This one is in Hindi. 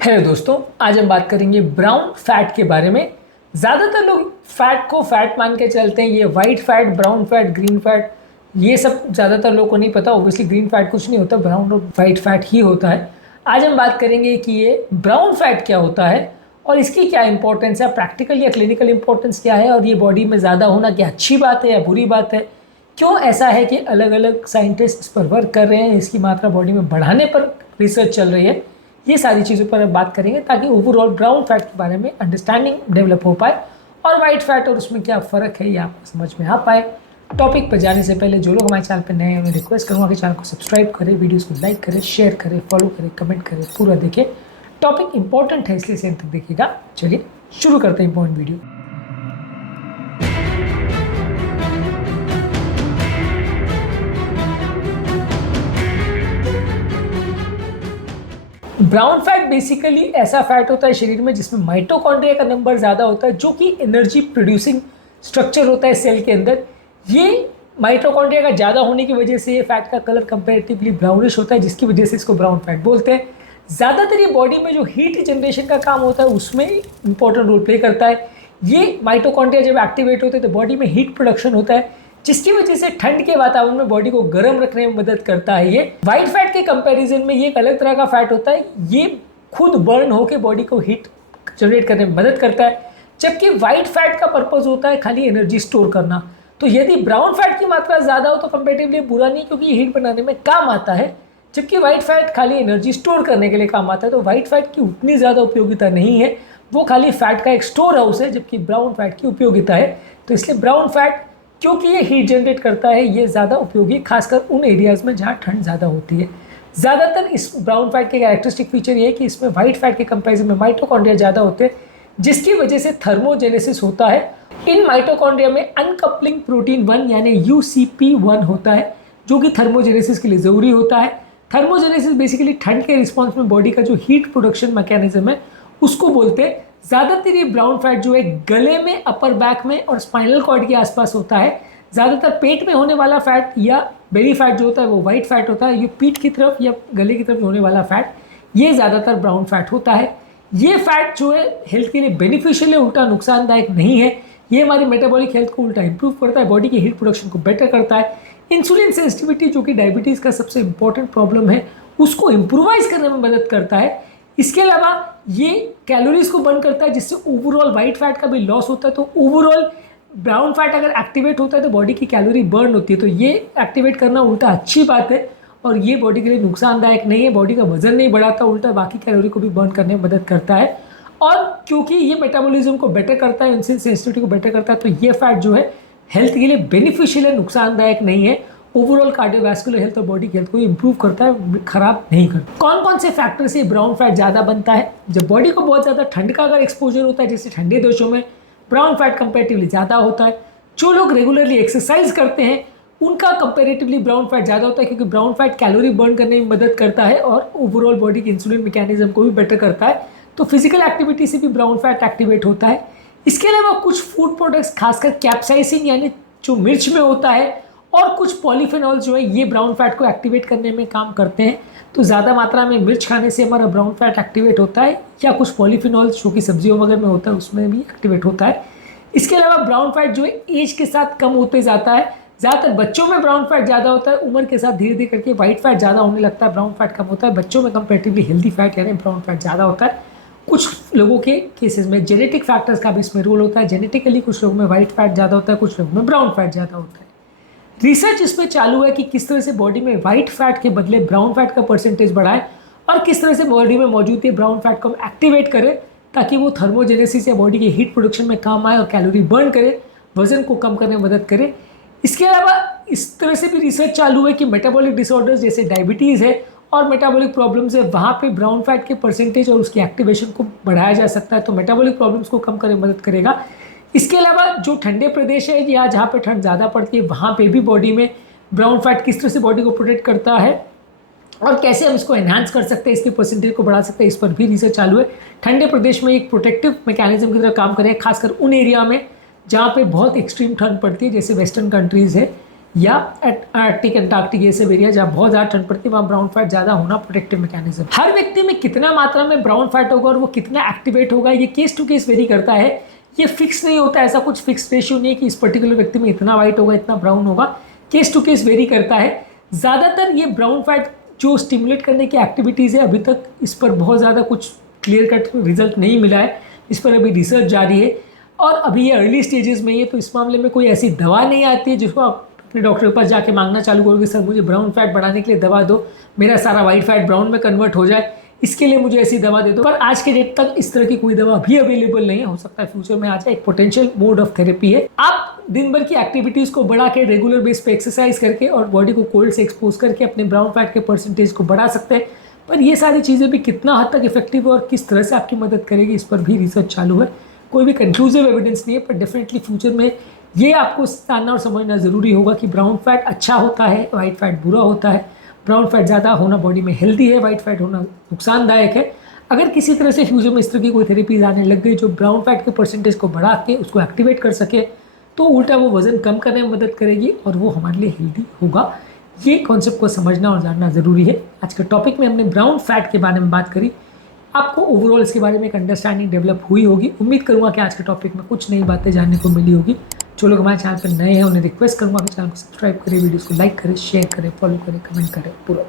हेलो दोस्तों, आज हम बात करेंगे ब्राउन फैट के बारे में। ज़्यादातर लोग फैट को फैट मान के चलते हैं। ये white fat, brown fat, green fat, ये सब ज़्यादातर लोगों को नहीं पता। ऑब्वियसली ग्रीन फैट कुछ नहीं होता, ब्राउन और वाइट फैट ही होता है। आज हम बात करेंगे कि ये ब्राउन फैट क्या होता है और इसकी क्या इंपॉर्टेंस है, प्रैक्टिकल या क्लिनिकल इंपॉर्टेंस क्या है, और ये बॉडी में ज़्यादा होना क्या अच्छी बात है या बुरी बात है, क्यों ऐसा है कि अलग अलग साइंटिस्ट इस पर वर्क कर रहे हैं, इसकी मात्रा बॉडी में बढ़ाने पर रिसर्च चल रही है। ये सारी चीज़ों पर हम बात करेंगे ताकि ओवरऑल ब्राउन फैट के बारे में अंडरस्टैंडिंग डेवलप हो पाए और वाइट फैट और उसमें क्या फ़र्क है ये आपको समझ में आ पाए। टॉपिक पर जाने से पहले जो लोग हमारे चैनल पर नए हैं, मैं रिक्वेस्ट करूँगा कि चैनल को सब्सक्राइब करें, वीडियोस को लाइक करें, शेयर करें, फॉलो करें, कमेंट करें, पूरा देखें। टॉपिक इंपॉर्टेंट है इसलिए सेंड तक देखिएगा। चलिए शुरू करते हैं important video. Brown fat basically ऐसा फैट होता है शरीर में जिसमें माइटोकॉन्ड्रिया का नंबर ज़्यादा होता है, जो कि एनर्जी प्रोड्यूसिंग स्ट्रक्चर होता है सेल के अंदर। ये माइटोकॉन्ड्रिया का ज़्यादा होने की वजह से ये फैट का कलर कंपैरेटिवली ब्राउनिश होता है, जिसकी वजह से इसको ब्राउन फैट बोलते हैं। ज़्यादातर ये बॉडी में जो हीट जनरेशन का काम होता है उसमें इंपॉर्टेंट रोल प्ले करता है। ये माइटोकॉन्ड्रिया जब एक्टिवेट होते हैं तो बॉडी में हीट प्रोडक्शन होता है, जिसकी वजह से ठंड के वातावरण में बॉडी को गर्म रखने में मदद करता है। ये वाइट फैट के कंपैरिजन में ये एक अलग तरह का फैट होता है। ये खुद बर्न होकर बॉडी को हीट जनरेट करने में मदद करता है, जबकि वाइट फैट का पर्पस होता है खाली एनर्जी स्टोर करना। तो यदि ब्राउन फैट की मात्रा ज़्यादा हो तो कंपेरेटिवली बुरा नहीं, क्योंकि ये हीट बनाने में काम आता है, जबकि वाइट फैट खाली एनर्जी स्टोर करने के लिए काम आता है। तो वाइट फैट की उतनी ज़्यादा उपयोगिता नहीं है, वो खाली फैट का एक स्टोर हाउस है, जबकि ब्राउन फैट की उपयोगिता है। तो इसलिए ब्राउन फैट, क्योंकि ये हीट जनरेट करता है, ये ज़्यादा उपयोगी खासकर उन एरियाज़ में जहाँ ठंड ज़्यादा होती है। ज़्यादातर इस ब्राउन फैट के कैरेक्टरिस्टिक फीचर ये है कि इसमें वाइट फैट के कंपैरिजन में माइटोकॉन्ड्रिया ज़्यादा होते हैं, जिसकी वजह से थर्मोजेनेसिस होता है। इन माइटोकॉन्ड्रिया में अनकपलिंग प्रोटीन 1 यानी UCP1 होता है, जो कि थर्मोजेनेसिस के लिए ज़रूरी होता है। थर्मोजेनेसिस बेसिकली ठंड के रिस्पॉन्स में बॉडी का जो हीट प्रोडक्शन मैकेनिज्म है उसको बोलते हैं। ज़्यादातर ये ब्राउन फैट जो है गले में, अपर बैक में और स्पाइनल कॉर्ड के आसपास होता है। ज़्यादातर पेट में होने वाला फैट या बेली फैट जो होता है वो वाइट फैट होता है। ये पीठ की तरफ या गले की तरफ होने वाला फैट ये ज़्यादातर ब्राउन फैट होता है। ये फैट जो है हेल्थ के लिए बेनिफिशियल है, उल्टा नुकसानदायक नहीं है। ये हमारी मेटाबॉलिक हेल्थ को उल्टा इंप्रूव करता है, बॉडी की हीट प्रोडक्शन को बेटर करता है। इंसुलिन सेंसिटिविटी, जो कि डायबिटीज़ का सबसे इंपॉर्टेंट प्रॉब्लम है, उसको इम्प्रूवाइज करने में मदद करता है। इसके अलावा ये कैलोरीज को बर्न करता है, जिससे ओवरऑल वाइट फैट का भी लॉस होता है। तो ओवरऑल ब्राउन फैट अगर एक्टिवेट होता है तो बॉडी की कैलोरी बर्न होती है। तो ये एक्टिवेट करना उल्टा अच्छी बात है और ये बॉडी के लिए नुकसानदायक नहीं है। बॉडी का वजन नहीं बढ़ाता, उल्टा बाकी कैलोरी को भी बर्न करने में मदद करता है। और क्योंकि ये मेटाबॉलिज्म को बेटर करता है, इंसुलिन सेंसिटिविटी को बेटर करता है, तो ये फैट जो है हेल्थ के लिए बेनिफिशियल है, नुकसानदायक नहीं है। ओवरऑल कार्डियोवैस्कुलर हेल्थ और बॉडी की हेल्थ को इंप्रूव करता है, खराब नहीं करता। कौन कौन से फैक्टर से ब्राउन फैट ज़्यादा बनता है? जब बॉडी को बहुत ज़्यादा ठंड का अगर एक्सपोजर होता है, जैसे ठंडे देशों में, ब्राउन फैट कंपेरेटिवली ज़्यादा होता है। जो लोग रेगुलरली एक्सरसाइज करते हैं उनका कंपेरेटिवली ब्राउन फैट ज़्यादा होता है, क्योंकि ब्राउन फैट कैलोरी बर्न करने में मदद करता है और ओवरऑल बॉडी के इंसुलिन मैकेनिज्म को भी बेटर करता है। तो फिजिकल एक्टिविटी से भी ब्राउन फैट एक्टिवेट होता है। इसके अलावा कुछ फूड प्रोडक्ट्स, खासकर कैप्साइसिन यानी जो मिर्च में होता है, और कुछ पॉलीफेनॉल जो है, ये ब्राउन फैट को एक्टिवेट करने में काम करते हैं। तो ज़्यादा मात्रा में मिर्च खाने से हमारा ब्राउन फैट एक्टिवेट होता है, या कुछ पॉलीफेनॉल जो कि सब्जियों वगैरह में होता है उसमें भी एक्टिवेट होता है। इसके अलावा ब्राउन फैट जो है एज के साथ कम होते जाता है। ज़्यादातर बच्चों में ब्राउन फैट ज़्यादा होता है, उम्र के साथ धीरे धीरे करके वाइट फैट ज़्यादा होने लगता है, ब्राउन फैट कम होता है। बच्चों में कंपेरेटिवली हेल्दी फैट यानी ब्राउन फैट ज़्यादा होता है। कुछ लोगों के केसेस में जेनेटिक फैक्टर्स का भी इसमें रोल होता है। जेनेटिकली कुछ लोगों में वाइट फैट ज़्यादा होता है, कुछ लोगों में ब्राउन फैट ज़्यादा होता है। रिसर्च इसमें चालू है कि किस तरह से बॉडी में वाइट फैट के बदले ब्राउन फैट का परसेंटेज बढ़ाएं और किस तरह से बॉडी में मौजूद है ब्राउन फैट को हम एक्टिवेट करें, ताकि वो थर्मोजेनेसिस या बॉडी के हीट प्रोडक्शन में काम आए और कैलोरी बर्न करे, वजन को कम करने में मदद करे। इसके अलावा इस तरह से भी रिसर्च चालू है कि मेटाबॉलिक डिसऑर्डर्स जैसे डायबिटीज़ है और मेटाबॉलिक प्रॉब्लम्स है, वहाँ पे ब्राउन फैट के परसेंटेज और उसकी एक्टिवेशन को बढ़ाया जा सकता है। तो मेटाबॉलिक प्रॉब्लम्स को कम करने में मदद करेगा। इसके अलावा जो ठंडे प्रदेश है या जहाँ पे ठंड ज़्यादा पड़ती है, वहाँ पे भी बॉडी में ब्राउन फैट किस तरह से बॉडी को प्रोटेक्ट करता है और कैसे हम इसको एनहांस कर सकते हैं, इसके परसेंटेज को बढ़ा सकते हैं, इस पर भी रिसर्च चालू है। ठंडे प्रदेश में एक प्रोटेक्टिव मैकेनिज्म की तरह काम करें, खासकर उन एरिया में जहाँ पे बहुत एक्सट्रीम ठंड पड़ती है, जैसे वेस्टर्न कंट्रीज़ है या आर्कटिक एंटार्क्टिक ये सब एरिया जहाँ बहुत ज़्यादा ठंड पड़ती है वहाँ ब्राउन फैट ज़्यादा होना प्रोटेक्टिव मैकेनिज्म। हर व्यक्ति में कितना मात्रा में ब्राउन फैट होगा और वो कितना एक्टिवेट होगा ये केस टू केस वेरी करता है। ये फिक्स नहीं होता, ऐसा कुछ फिक्स रेशियो नहीं है कि इस पर्टिकुलर व्यक्ति में इतना वाइट होगा इतना ब्राउन होगा। केस टू केस वेरी करता है। ज़्यादातर ये ब्राउन फैट जो स्टिमुलेट करने की एक्टिविटीज़ है, अभी तक इस पर बहुत ज़्यादा कुछ क्लियर कट रिजल्ट नहीं मिला है। इस पर अभी रिसर्च जारी है और अभी ये अर्ली स्टेजेस में ही है, तो इस मामले में कोई ऐसी दवा नहीं आती है जिसको आप अपने डॉक्टर के पास जाके मांगना चालू करोगे, सर मुझे ब्राउन फैट बढ़ाने के लिए दवा दो, मेरा सारा वाइट फैट ब्राउन में कन्वर्ट हो जाए, इसके लिए मुझे ऐसी दवा दे दो। पर आज के डेट तक इस तरह की कोई दवा भी अवेलेबल नहीं है। हो सकता है फ्यूचर में आ जाए। एक पोटेंशियल मोड ऑफ थेरेपी है। आप दिन भर की एक्टिविटीज़ को बढ़ा के रेगुलर बेस पे एक्सरसाइज करके और बॉडी को कोल्ड से एक्सपोज करके अपने ब्राउन फैट के परसेंटेज को बढ़ा सकते हैं। पर ये सारी चीज़ें भी कितना हद तक इफेक्टिव है और किस तरह से आपकी मदद करेगी इस पर भी रिसर्च चालू है। कोई भी कंक्लूसिव एविडेंस नहीं है, पर डेफिनेटली फ्यूचर में ये आपको जानना और समझना ज़रूरी होगा कि ब्राउन फैट अच्छा होता है, वाइट फैट बुरा होता है। ब्राउन फैट ज़्यादा होना बॉडी में हेल्दी है, वाइट फैट होना नुकसानदायक है। अगर किसी तरह से फ्यूचर में इस तरह की कोई थेरेपीज आने लग गई जो ब्राउन फैट के परसेंटेज को बढ़ा के उसको एक्टिवेट कर सके, तो उल्टा वो वज़न कम करने में मदद करेगी और वो हमारे लिए हेल्दी होगा। ये कॉन्सेप्ट को समझना और जानना ज़रूरी है। आज के टॉपिक में हमने ब्राउन फैट के बारे में बात करी। आपको ओवरऑल इसके बारे में एक अंडरस्टैंडिंग डेवलप हुई होगी। उम्मीद करूँगा कि आज के टॉपिक में कुछ नई बातें जानने को मिली होगी। जो लोग हमारे चैनल पर नए हैं उन्हें रिक्वेस्ट करूँगा कि चैनल को सब्सक्राइब करें, वीडियोस को लाइक करें, शेयर करें, फॉलो करें, कमेंट करें पूरा।